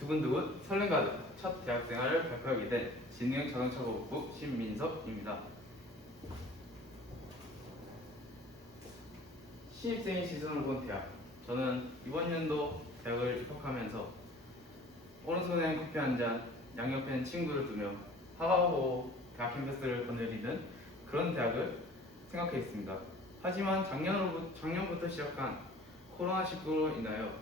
두근두근 설렘 가득 첫 대학생활을 발표하게 된 진흥 자동차공학부 신민석입니다. 신입생의 시선을 본 대학. 저는 이번 연도 대학을 입학하면서 오른손엔 커피 한 잔, 양옆엔 친구를 두며 하하호 대학 캠퍼스를 거느리는 그런 대학을 생각했습니다. 하지만 작년부터 시작한 코로나19로 인하여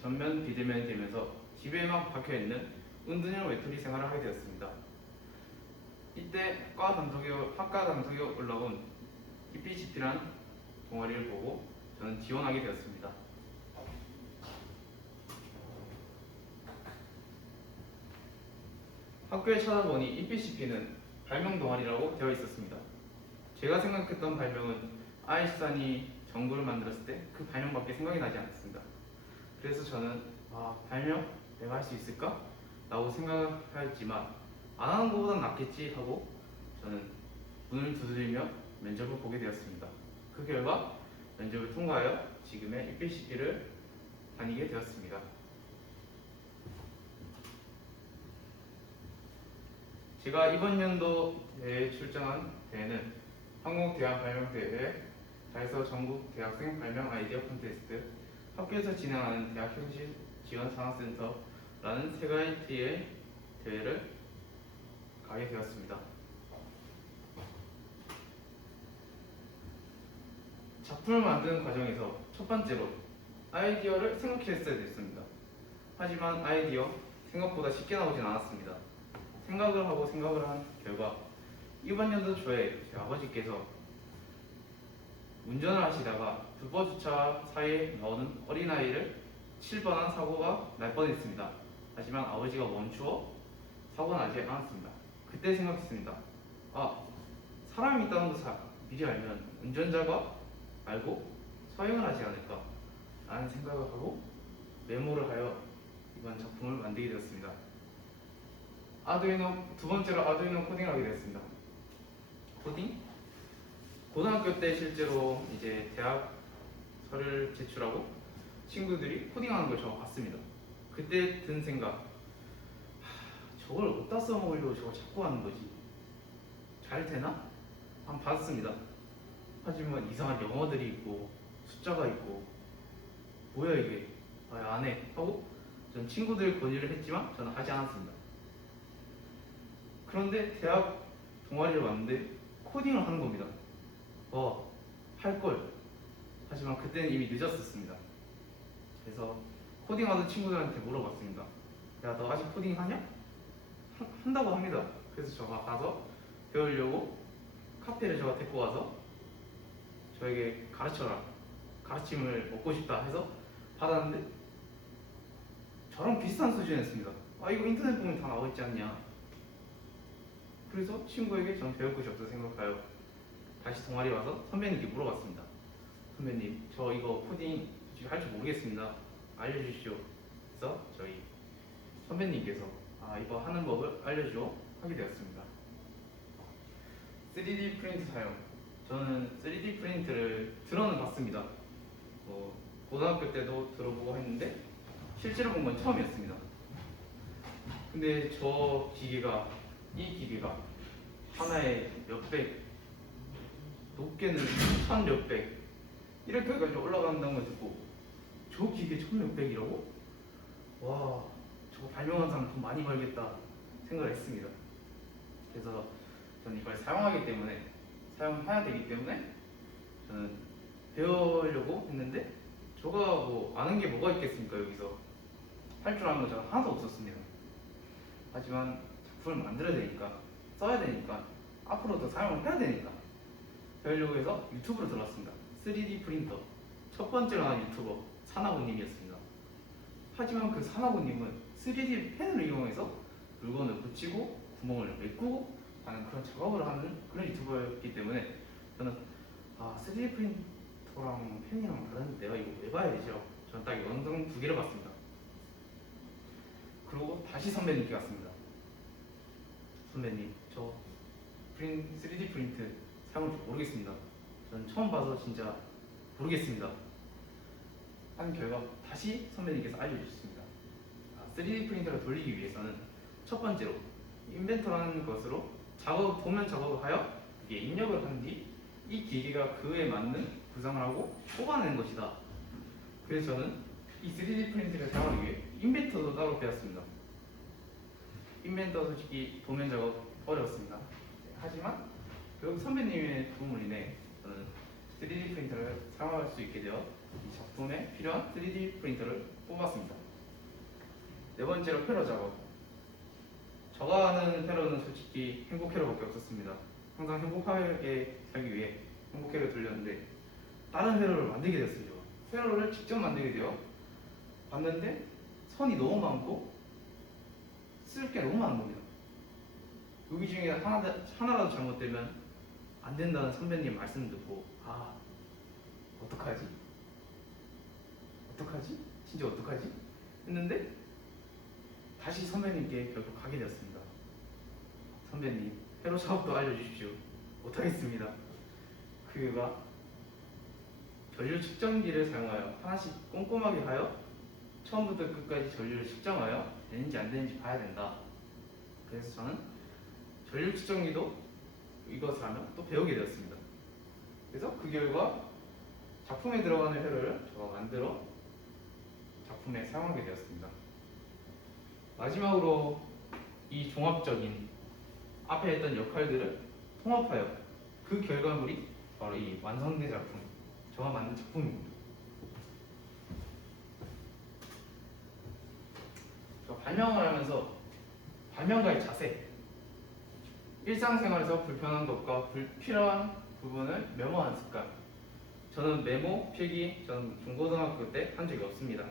전면 비대면이 되면서 집에만 박혀있는 은둔형 외톨이 생활을 하게 되었습니다. 이때 학과 단톡에 올라온 EPCP란 동아리를 보고 저는 지원하게 되었습니다. 학교에 찾아보니 EPCP는 발명 동아리라고 되어 있었습니다. 제가 생각했던 발명은 아인슈타인이 전구를 만들었을 때 그 발명밖에 생각이 나지 않았습니다. 그래서 저는 발명? 내가 할 수 있을까? 라고 생각하였지만 안 하는 것보단 낫겠지 하고 저는 문을 두드리며 면접을 보게 되었습니다. 그 결과 면접을 통과하여 지금의 EPCP를 다니게 되었습니다. 제가 이번 연도 대회에 출전한 대회는 한국대학 발명대회, 다이소 전국 대학생 발명 아이디어 콘테스트, 학교에서 진행하는 대학 현실 지원 산업센터라는 세 가지의 대회를 가게 되었습니다. 작품을 만드는 과정에서 첫 번째로 아이디어를 생각했어야 됐습니다. 하지만 아이디어 생각보다 쉽게 나오진 않았습니다. 생각을 한 결과 이번 연도 초에 제 아버지께서 운전을 하시다가 불법 주차 사이에 나오는 어린아이를 칠 뻔한 사고가 날 뻔했습니다. 하지만 아버지가 멈추어 사고가 나지 않았습니다. 그때 생각했습니다. 사람이 있다는 것을 미리 알면 운전자가 알고 서행을 하지 않을까 라는 생각을 하고 메모를 하여 이번 작품을 만들게 되었습니다. 두 번째로 아두이노 코딩을 하게 되었습니다. 코딩? 고등학교 때 실제로 이제 대학서를 제출하고 친구들이 코딩하는 걸 저 봤습니다. 그때 든 생각, 저걸 어디다 써먹으려고 저걸 자꾸 하는 거지? 잘 되나? 한번 봤습니다. 하지만 이상한 영어들이 있고 숫자가 있고 뭐야 이게? 안 해 하고 전 친구들 건의를 했지만 저는 하지 않았습니다. 그런데 대학 동아리를 왔는데 코딩을 하는 겁니다. 할걸. 하지만 그때는 이미 늦었었습니다. 그래서 코딩하던 친구들한테 물어봤습니다. 야, 너 아직 코딩 하냐? 한다고 합니다. 그래서 제가 가서 배우려고 카페를 제가 데리고 가서 저에게 가르쳐라. 가르침을 얻고 싶다 해서 받았는데 저랑 비슷한 수준이었습니다. 이거 인터넷 보면 다 나와 있지 않냐. 그래서 친구에게 저는 배울 것이 없다 생각하여 다시 동아리 와서 선배님께 물어봤습니다. 선배님, 저 이거 코딩 할 줄 모르겠습니다. 알려주시오. 그래서 저희 선배님께서 이거 하는 법을 알려주어 하게 되었습니다. 3D 프린트 사용. 저는 3D 프린트를 들어는 봤습니다. 고등학교 때도 들어보고 했는데 실제로 본 건 처음이었습니다. 근데 이 기계가 하나에 몇백, 높게는 1,000몇백 이렇게까지 올라간다는 걸 듣고 저 기계 1,000몇백이라고? 와, 저거 발명한 사람 돈 많이 벌겠다 생각을 했습니다. 그래서 저는 이걸 사용해야 되기 때문에 저는 배우려고 했는데 저거 아는 게 뭐가 있겠습니까? 여기서 할 줄 아는 거 제가 하나도 없었습니다. 하지만 작품을 만들어야 되니까, 써야 되니까, 앞으로도 사용을 해야 되니까 배우려고 해서 유튜브로 들어왔습니다. 3D 프린터 첫 번째로 한 유튜버 사나고님이었습니다. 하지만 그 사나고님은 3D 펜을 이용해서 물건을 붙이고 구멍을 메꾸고 하는 그런 작업을 하는 그런 유튜버였기 때문에 저는 3D 프린터랑 펜이랑 다른데 내가 이거 왜 봐야 되죠? 저는 딱 영상 두 개를 봤습니다. 그리고 다시 선배님께 갔습니다. 선배님, 저 3D 프린트 사용을 좀 모르겠습니다. 저는 처음 봐서 진짜 모르겠습니다. 하는 결과 다시 선배님께서 알려주셨습니다. 3D 프린터를 돌리기 위해서는 첫 번째로 인벤터라는 것으로 도면 작업을 하여 이게 입력을 한 뒤 이 기계가 그에 맞는 구상을 하고 뽑아내는 것이다. 그래서 저는 이 3D 프린터를 사용하기 위해 인벤터도 따로 배웠습니다. 인벤터 솔직히 도면 작업 어려웠습니다. 하지만 결국 선배님의 도움을 인해 저는 3D 프린터를 사용할 수 있게 되어 이 작품에 필요한 3D 프린터를 뽑았습니다. 네 번째로 회로 작업. 저가 하는 회로는 솔직히 행복 회로밖에 없었습니다. 항상 행복하게 살기 위해 행복 회로를 돌렸는데 다른 회로를 만들게 됐어요. 회로를 직접 만들게 되어 봤는데 선이 너무 많고 쓸 게 너무 많은 겁니다. 여기 중에 하나라도 잘못되면 안 된다는 선배님 말씀 듣고 어떡하지? 어떡하지? 진짜 어떡하지? 했는데 다시 선배님께 결국 가게 되었습니다. 선배님, 회로 작업도 알려주십시오. 못하겠습니다. 그 이유가 전류 측정기를 사용하여 하나씩 꼼꼼하게 하여 처음부터 끝까지 전류를 측정하여 되는지 안 되는지 봐야 된다. 그래서 저는 전류 측정기도 이것을 하면 또 배우게 되었습니다. 그래서 그 결과 작품에 들어가는 회로를 제가 만들어 작품에 사용하게 되었습니다. 마지막으로 이 종합적인 앞에 했던 역할들을 통합하여 그 결과물이 바로 이 완성된 작품, 저가 만든 작품입니다. 발명을 하면서 발명가의 자세, 일상생활에서 불편한 것과 불필요한 부분을 메모하는 습관. 저는 메모, 필기, 저는 중고등학교 때 한 적이 없습니다.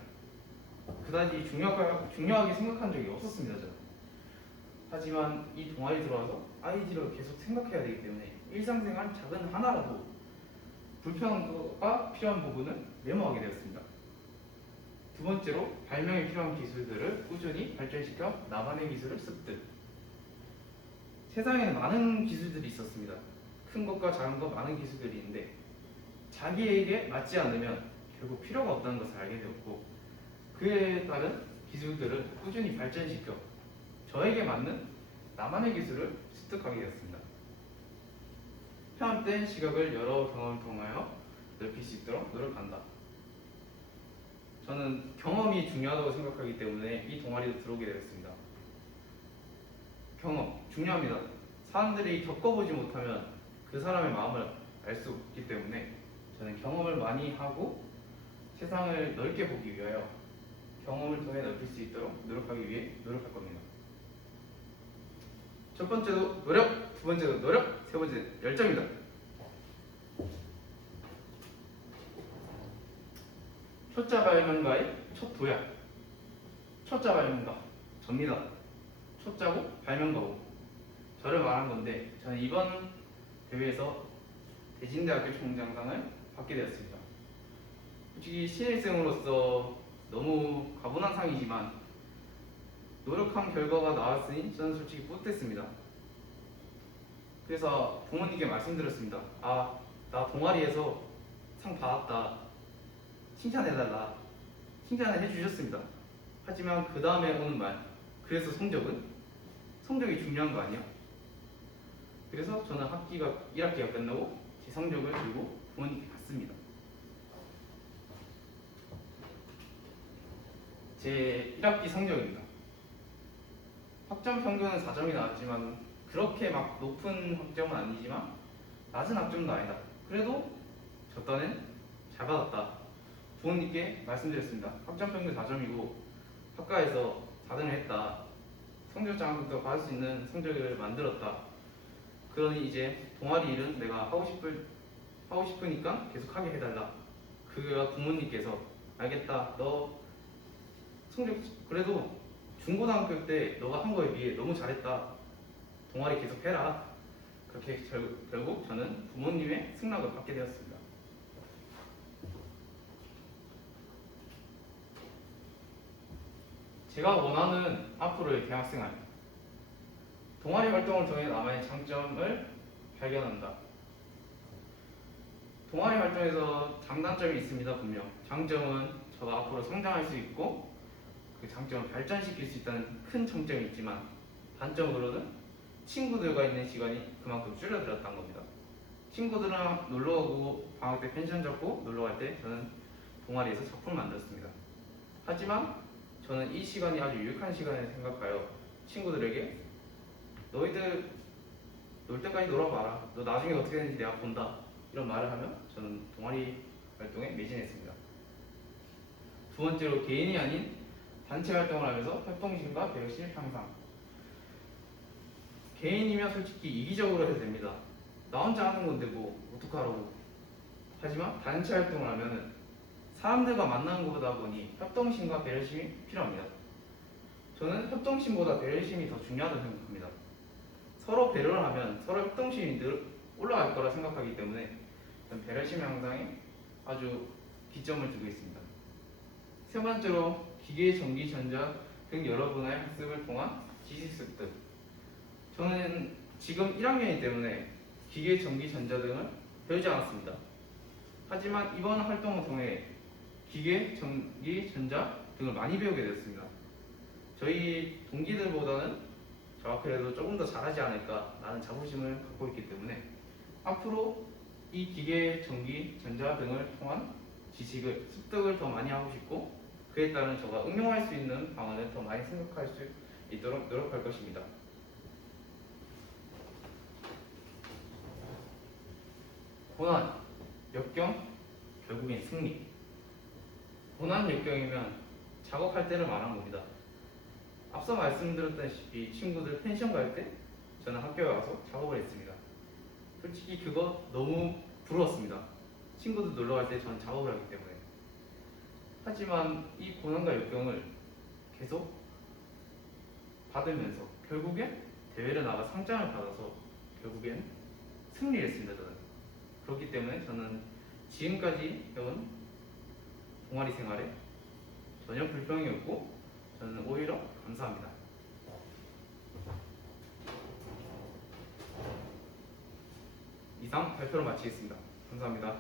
그다지 중요하게 생각한 적이 없었습니다. 저는. 하지만 이 동아리 들어와서 아이디어를 계속 생각해야 되기 때문에 일상생활 작은 하나라도 불편한 것과 필요한 부분을 메모하게 되었습니다. 두 번째로 발명에 필요한 기술들을 꾸준히 발전시켜 나만의 기술을 습득. 세상에는 많은 기술들이 있었습니다. 큰 것과 작은 것 많은 기술들이 있는데 자기에게 맞지 않으면 결국 필요가 없다는 것을 알게 되었고 그에 따른 기술들을 꾸준히 발전시켜 저에게 맞는 나만의 기술을 습득하게 되었습니다. 편합된 시각을 여러 경험을 통하여 넓힐 수 있도록 노력한다. 저는 경험이 중요하다고 생각하기 때문에 이 동아리도 들어오게 되었습니다. 경험 중요합니다. 사람들이 겪어보지 못하면 그 사람의 마음을 알 수 없기 때문에 저는 경험을 많이 하고 세상을 넓게 보기 위하여 경험을 통해 넓힐 수 있도록 노력하기 위해 노력할 겁니다. 첫 번째도 노력, 두 번째도 노력, 세 번째 열정입니다. 초짜 발명가의 첫 도약. 초짜 발명가 접니다. 초짜고 발명가고 저를 말한 건데 저는 이번 대회에서 대진대학교 총장상을 받게 되었습니다. 솔직히 신입생으로서 너무 가분한 상이지만 노력한 결과가 나왔으니 저는 솔직히 뿌듯했습니다. 그래서 부모님께 말씀드렸습니다. 나 동아리에서 상 받았다. 칭찬해달라. 칭찬을 해주셨습니다. 하지만 그 다음에 오는 말, 그래서 성적이 중요한 거 아니야? 그래서 저는 1학기가 끝나고 제 성적을 들고 부모님께 갔습니다. 제 1학기 성적입니다. 학점 평균은 4점이 나왔지만 그렇게 막 높은 학점은 아니지만 낮은 학점도 아니다. 그래도 저 딴엔 잘 받았다. 부모님께 말씀드렸습니다. 학점 평균 4점이고 학과에서 4등을 했다. 성적 장학금도 받을 수 있는 성적을 만들었다. 그러니 이제 동아리 일은 내가 하고 싶으니까 계속 하게 해달라. 그가 부모님께서 알겠다. 너 성적 그래도 중고등학교 때 너가 한 거에 비해 너무 잘했다. 동아리 계속 해라. 그렇게 결국 저는 부모님의 승낙을 받게 되었습니다. 제가 원하는 앞으로의 대학생활. 동아리 활동을 통해 나만의 장점을 발견한다. 동아리 활동에서 장단점이 있습니다. 분명. 장점은 저가 앞으로 성장할 수 있고 그 장점을 발전시킬 수 있다는 큰 장점이 있지만 단점으로는 친구들과 있는 시간이 그만큼 줄어들었다는 겁니다. 친구들이랑 놀러가고 방학 때 펜션 잡고 놀러갈 때 저는 동아리에서 작품을 만들었습니다. 하지만 저는 이 시간이 아주 유익한 시간을 생각하여 친구들에게 너희들 놀 때까지 놀아봐라. 너 나중에 어떻게 되는지 내가 본다. 이런 말을 하면 저는 동아리 활동에 매진했습니다. 두 번째로 개인이 아닌 단체 활동을 하면서 협동심과 배려심 향상. 개인이면 솔직히 이기적으로 해도 됩니다. 나 혼자 하는 건데 뭐 어떡하라고. 하지만 단체 활동을 하면 사람들과 만나는 것보다 보니 협동심과 배려심이 필요합니다. 저는 협동심보다 배려심이 더 중요하다고 생각합니다. 서로 배려를 하면 서로 협동심이 늘 올라갈 거라 생각하기 때문에 저는 배려심 향상에 아주 기점을 두고 있습니다. 세 번째로 기계, 전기, 전자 등 여러 분야의 학습을 통한 지식 습득. 저는 지금 1학년이기 때문에 기계, 전기, 전자 등을 배우지 않았습니다. 하지만 이번 활동을 통해 기계, 전기, 전자 등을 많이 배우게 되었습니다. 저희 동기들보다는 저 학교에도 조금 더 잘하지 않을까 라는 자부심을 갖고 있기 때문에 앞으로 이 기계, 전기, 전자 등을 통한 지식을 습득을 더 많이 하고 싶고 그에 따른 저가 응용할 수 있는 방안을 더 많이 생각할 수 있도록 노력할 것입니다. 고난, 역경, 결국엔 승리. 고난, 역경이면 작업할 때를 말한 겁니다. 앞서 말씀드렸다시피 친구들 펜션 갈 때 저는 학교에 와서 작업을 했습니다. 솔직히 그거 너무 부러웠습니다. 친구들 놀러 갈 때 저는 작업을 하기 때문에. 하지만 이 고난과 역경을 계속 받으면서 결국엔 대회를 나가 상장을 받아서 결국엔 승리를 했습니다. 저는. 그렇기 때문에 저는 지금까지 해온 동아리 생활에 전혀 불평이 없고 저는 오히려 감사합니다. 이상 발표를 마치겠습니다. 감사합니다.